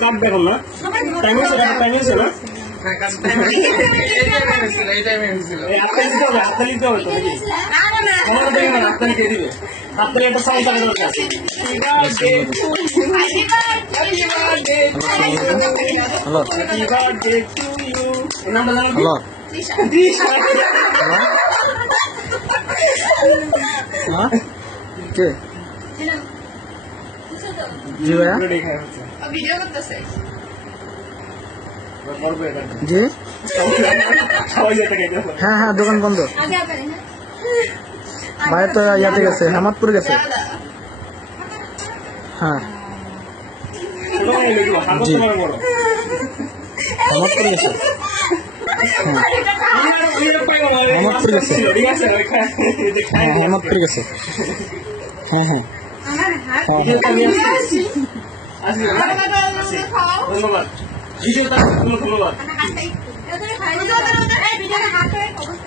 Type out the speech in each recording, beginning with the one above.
কাট দেখুন না টাইম হয়েছে না জি ভাইয়া জি হ্যাঁ হ্যাঁ দোকান বন্ধ ভাই তো ইয়াতে গেছে হেমাদপুর গেছে হ্যাঁ জি হেমাদপুর গেছে হেমাদপুর গেছে হ্যাঁ হেমাদপুর গেছে হ্যাঁ হ্যাঁ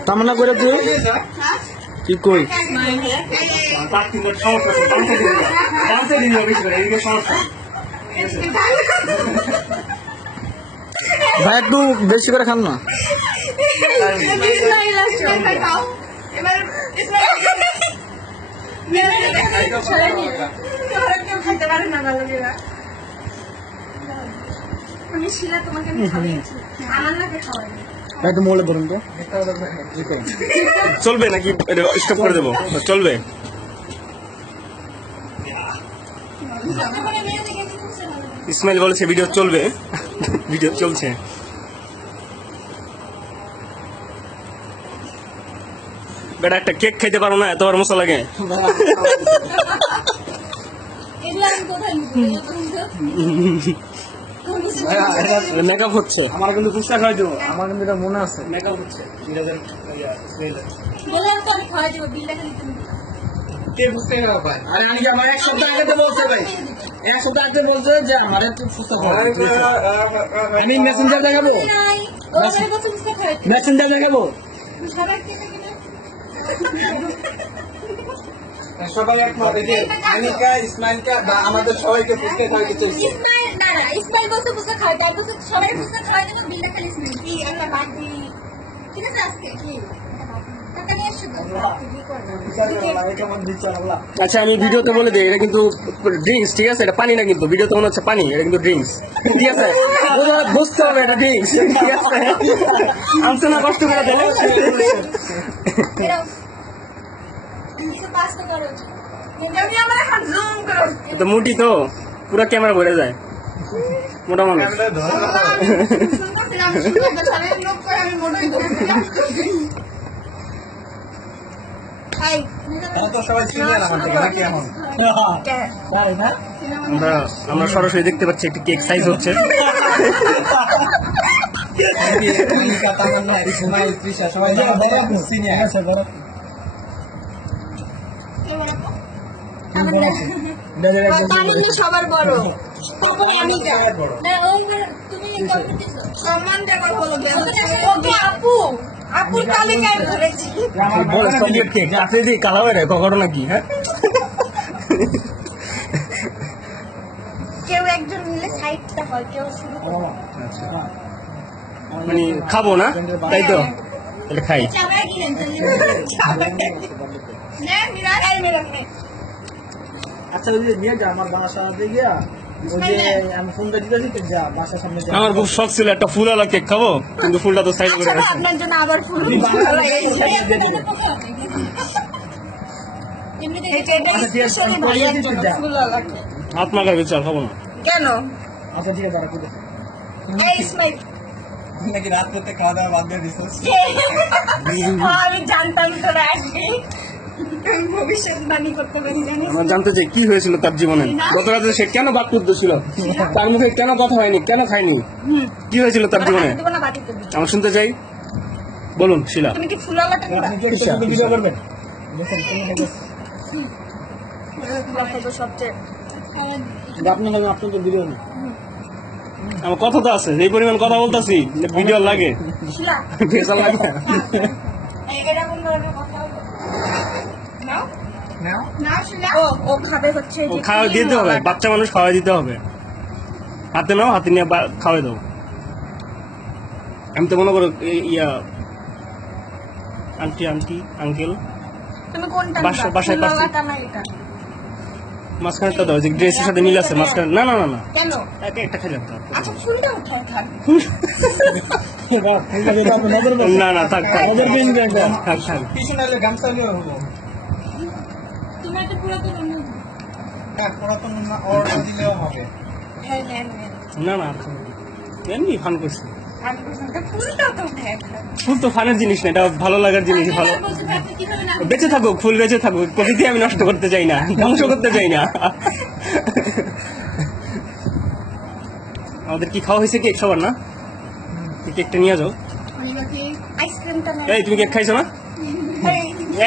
কামনা করে তুই কি কই ভাই একটু বেশি করে খান না একটু মোলে ধরুন তো চলবে নাকি স্টপ করে দেবো চলবে ইসমাইল বলেছে ভিডিও চলবে ভিডিও চলছে বেটা একটা কেক খাইতে পারো না এতবার মশলা লাগে মেকআপ হচ্ছে আমার কিন্তু পুস্তক খাওয়াই দেবো আমার কিন্তু এটা মনে আছে মেকআপ হচ্ছে কে বুঝতে পারে আরে আমি আমার এক সপ্তাহ আগে তো বলছে ভাই এক সপ্তাহ আগে বলছে যে আমার একটু পুস্তক আমি মেসেঞ্জার দেখাবো মেসেঞ্জার দেখাবো সবাই একমত এই যে আনিকা ইসমাইলকে বা আমাদের সবাইকে পুস্তক খাওয়াইতে চাইছে ইসমাইল বলতে পুস্তক খাওয়াই তার বলতে সবাই পুস্তক খাওয়াই দেবো বিলটা খালি ইসমাইল কি আল্লাহ বাদ দিই ঠিক আছে আজকে কি আচ্ছা আমি ভিডিওতে বলে দিই এটা কিন্তু ড্রিঙ্কস ঠিক আছে এটা পানি না কিন্তু ভিডিওতে মনে হচ্ছে পানি এটা কিন্তু ড্রিঙ্কস ঠিক আছে বুঝতে হবে এটা ড্রিঙ্কস ঠিক আছে আনছে না কষ্ট করে দেয় তো মুটি তো পুরো ক্যামেরা ভরে যায় মোটামুটি আমরা সরাসরি দেখতে পাচ্ছি একটি কেক সাইজ হচ্ছে সবার বড় আমি আপু আপুর তালিকায় ধরেছি ঘটনা কি হ্যাঁ কেউ একজন মিলে সাইডটা হয় কেউ শুরু মানে খাবো না তাই তো তাহলে খাই চাবাই দিলেন আচ্ছা ওই যে নিয়ে যা আমার বাসা গিয়া ওই যে আমি ফোন করে দিতেছি যা বাসার সামনে যা আমার খুব শখ ছিল একটা ফুলওয়ালা কেক খাবো কিন্তু ফুলটা তো সাইড করে আছে আপনার জন্য আবার ফুল হাত মাখাবে চল খাবো না কেন আচ্ছা ঠিক আছে রাখো এই ইসমাইল নাকি রাত করতে খাওয়া দাওয়া বাদ দিয়ে দিছিস আমি জানতাম তোরা আসবি ভবিষ্যৎবাণী করতে পারি জানিস আমার জানতে চাই কি হয়েছিল তার জীবনে গত রাতে সে কেন বাদ করতেছিল তার মুখে কেন কথা হয়নি কেন খায়নি কি হয়েছিল তার জীবনে আমার শুনতে চাই বলুন শিলা তুমি কি ফুলালাটা নিবা ভিডিও করবেন সবচেয়ে আপনি লাগে আপনি তো ভিডিও নেই আমার কথা তো আছে এই পরিমাণ কথা বলতেছি ভিডিও লাগে শিলা ভেসা লাগে এরকম ধরনের কথা নাও নাও না আসলে ও খাবে হচ্ছে ও খাওয়া দিতে হবে, বাচ্চা মানুষ খাওয়া দিতে হবে। হাতে নাও, হাতে নিয়ে খাওয়াই দাও। আমি তো মনে করো ইয়া আন্টি আঙ্কেল তুমি কোনটা বাসায় পাচ্ছি। মাঝখানেটা দাও, যে ড্রেসের সাথে মিল আছে মাঝখানে। না না না না, কেন একটা খাইলাম তো। আচ্ছা ফুলটা উঠাও থাক না না, থাক থাক থাক থাক। পিছনে এলে গামছা নিয়ে হলো তুমি একটা পুরাতন অন্য তার পুরাতন অর্ডার দিলেও হবে। হ্যাঁ হ্যাঁ হ্যাঁ না না, এমনি ফান করছি। আর ফুলটা তো উঠায় ফুল তো ফানের জিনিস না, এটা ভালো লাগার জিনিস। ভালো কিভাবে না বেঁচে থাকুক, ফুল বেঁচে থাকুক, প্রকৃতি আমি নষ্ট করতে চাই না, ধ্বংস করতে চাই না। আমাদের কি খাওয়া হয়েছে? কেক সবার না? কেকটা নিয়ে যাও। আইসক্রিমটা না এই তুমি কেক খাইছো না?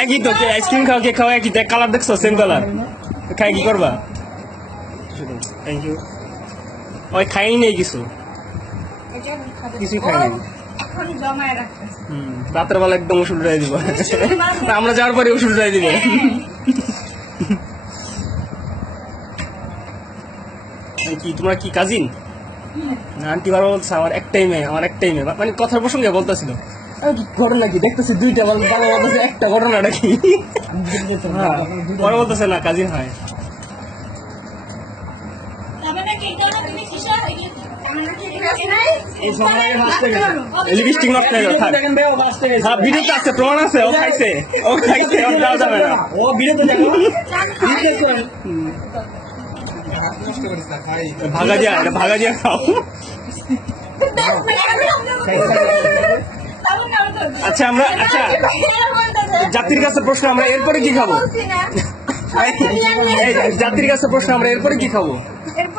একই তো, আইসক্রিম খাও কেক খাও একই, কালার দেখছো সেম কালার, খাই কি করবা? Thank you. ওই খাইনি নেই কিছু, এটা আমি খাবো কিছুই খাইনি। এখন জমায় রাখতেছি রাতের বেলা একদম ওষুধ উঠাই দিব, আমরা যাওয়ার পরে ওষুধ উঠাই দিবে। কি তোমরা কি কাজিন? না আন্টি বারবার বলছে আমার একটাই মেয়ে, মানে কথার প্রসঙ্গে বলতেছিল। কি ঘটনা কি দেখতেছি দুইটা, বাবা বলতেছে একটা, ঘটনাটা কি? পরে বলতেছে না কাজিন হয়। তবে না কেকটা না তুমি কিসা লিপস্টিক নষ্ট হয়ে গেল, থাক। দেখেন ভাই ও ফার্স্ট হয়ে হ্যাঁ ভিডিওতে আছে, প্রমাণ আছে, ও খাইছে, ওর দেওয়া যাবে না। ও ভিডিওতে দেখো রিপ্লেস করেন নষ্ট করিস না খাই ভাগা দিয়া খাও। আচ্ছা জাতির কাছে প্রশ্ন, আমরা এরপরে কি খাবো? এই জাতির কাছে প্রশ্ন, আমরা এরপরে কি খাবো?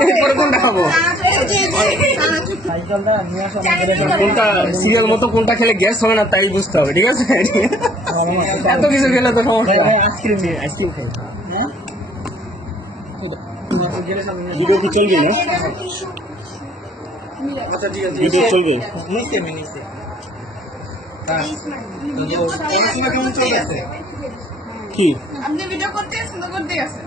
এরপরে কোনটা খাবো? কোনটা সিরিয়াল মতো কোনটা খেলে গ্যাস হবে না তাই বুঝতে হবে, ঠিক আছে? এত কিছু খেলে তো সমস্যা। আইসক্রিম খাই। ভিডিও কি চলবে না? আচ্ছা ঠিক আছে ভিডিও চলবে। নিচে নিচে পড়াশোনা কেমন চলতেছে? কি আপনি ভিডিও করতে আছেন?